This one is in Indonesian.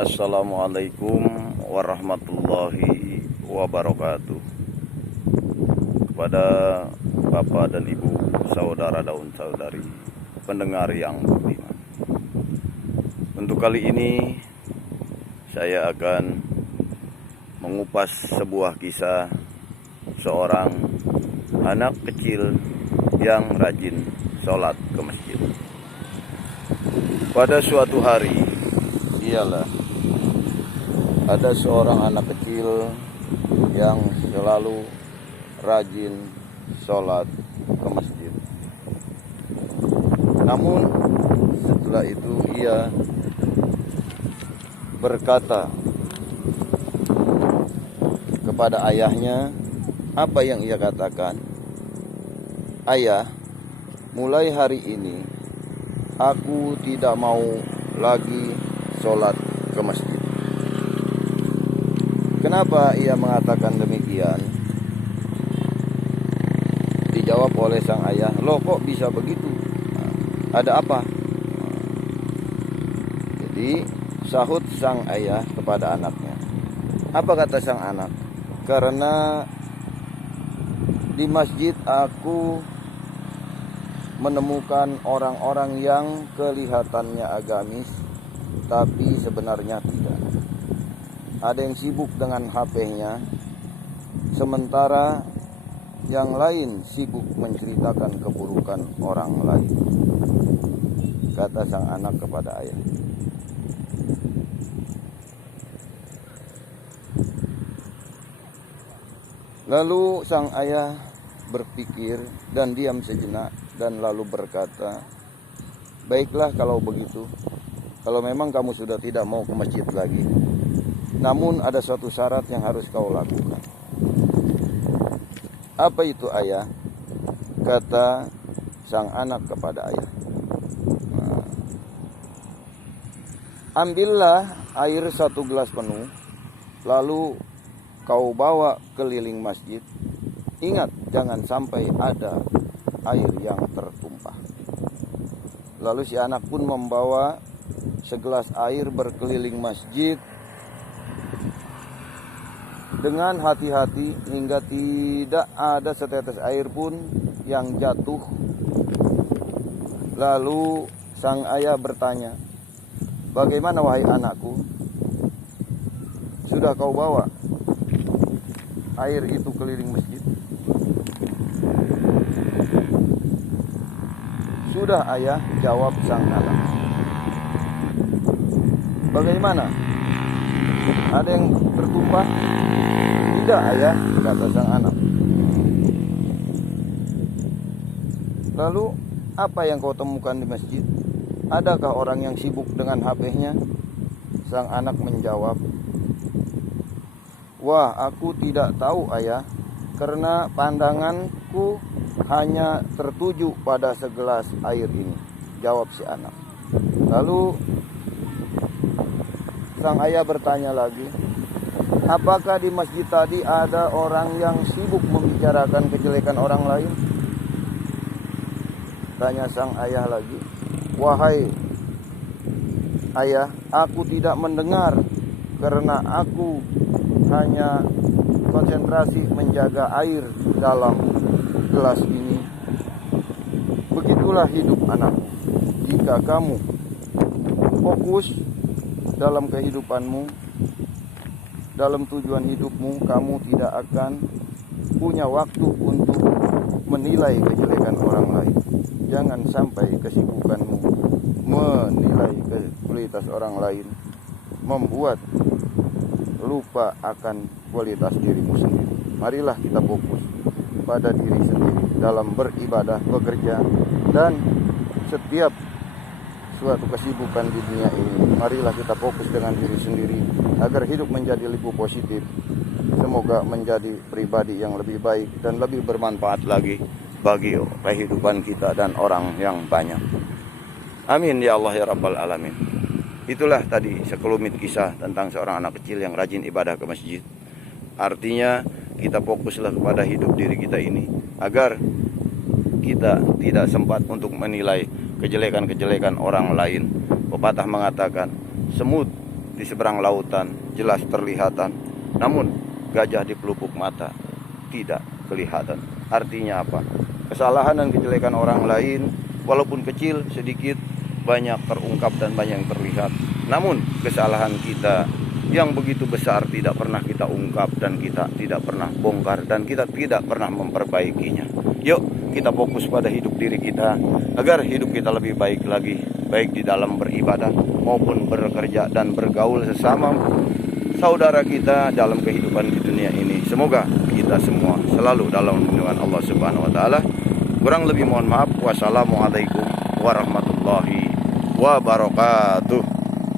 Assalamualaikum warahmatullahi wabarakatuh. Kepada Bapak dan Ibu, saudara dan saudari pendengar yang budiman, untuk kali ini saya akan mengupas sebuah kisah seorang anak kecil yang rajin sholat ke masjid. Pada suatu hari, ada seorang anak kecil yang selalu rajin sholat ke masjid. Namun setelah itu ia berkata kepada ayahnya, apa yang ia katakan? Ayah, mulai hari ini aku tidak mau lagi sholat ke masjid. Kenapa ia mengatakan demikian? Dijawab oleh sang ayah, loh kok bisa begitu? Ada apa? Jadi sahut sang ayah kepada anaknya. Apa kata sang anak? Karena di masjid aku menemukan orang-orang yang kelihatannya agamis, tapi sebenarnya tidak. Ada yang sibuk dengan HP-nya, sementara yang lain sibuk menceritakan keburukan orang lain, kata sang anak kepada ayah. Lalu sang ayah berpikir dan diam sejenak dan lalu berkata, baiklah kalau begitu, kalau memang kamu sudah tidak mau ke masjid lagi, namun ada suatu syarat yang harus kau lakukan. Apa itu ayah? Kata sang anak kepada ayah. Ambillah air 1 gelas penuh, lalu kau bawa keliling masjid. Ingat, jangan sampai ada air yang tertumpah. Lalu si anak pun membawa segelas air berkeliling masjid dengan hati-hati hingga tidak ada setetes air pun yang jatuh. Lalu sang ayah bertanya, bagaimana wahai anakku? Sudah kau bawa air itu keliling masjid? Sudah ayah, jawab sang anak. Bagaimana? Ada yang tertumpah? Tidak ayah, kata sang anak. Lalu apa yang kau temukan di masjid? Adakah orang yang sibuk dengan HP-nya? Sang anak menjawab, wah, aku tidak tahu ayah, karena pandanganku hanya tertuju pada segelas air ini, jawab si anak. Lalu sang ayah bertanya lagi, apakah di masjid tadi ada orang yang sibuk membicarakan kejelekan orang lain? Tanya sang ayah lagi, wahai ayah, aku tidak mendengar karena aku hanya konsentrasi menjaga air dalam gelas ini. Begitulah hidup anak. Jika kamu fokus dalam kehidupanmu, dalam tujuan hidupmu, kamu tidak akan punya waktu untuk menilai kejelekan orang lain. Jangan sampai kesibukanmu menilai kualitas orang lain membuat lupa akan kualitas dirimu sendiri. Marilah kita fokus pada diri sendiri dalam beribadah, bekerja, dan setiap suatu kesibukan di dunia ini. Marilah kita fokus dengan diri sendiri agar hidup menjadi lebih positif. Semoga menjadi pribadi yang lebih baik dan lebih bermanfaat lagi bagi kehidupan kita dan orang yang banyak. Amin ya Allah ya Rabbal Alamin. Itulah tadi sekelumit kisah tentang seorang anak kecil yang rajin ibadah ke masjid. Artinya kita fokuslah kepada hidup diri kita ini agar kita tidak sempat untuk menilai kejelekan-kejelekan orang lain. Pepatah mengatakan semut di seberang lautan jelas terlihatan, namun gajah di pelupuk mata tidak kelihatan. Artinya apa? Kesalahan dan kejelekan orang lain walaupun kecil, sedikit, banyak terungkap dan banyak yang terlihat. Namun kesalahan kita yang begitu besar tidak pernah kita ungkap dan kita tidak pernah bongkar dan kita tidak pernah memperbaikinya. Yuk kita fokus pada hidup diri kita agar hidup kita lebih baik lagi, baik di dalam beribadah maupun bekerja dan bergaul sesama saudara kita dalam kehidupan di dunia ini. Semoga kita semua selalu dalam lindungan Allah Subhanahu wa taala. Kurang lebih mohon maaf. Wassalamualaikum warahmatullahi wabarakatuh.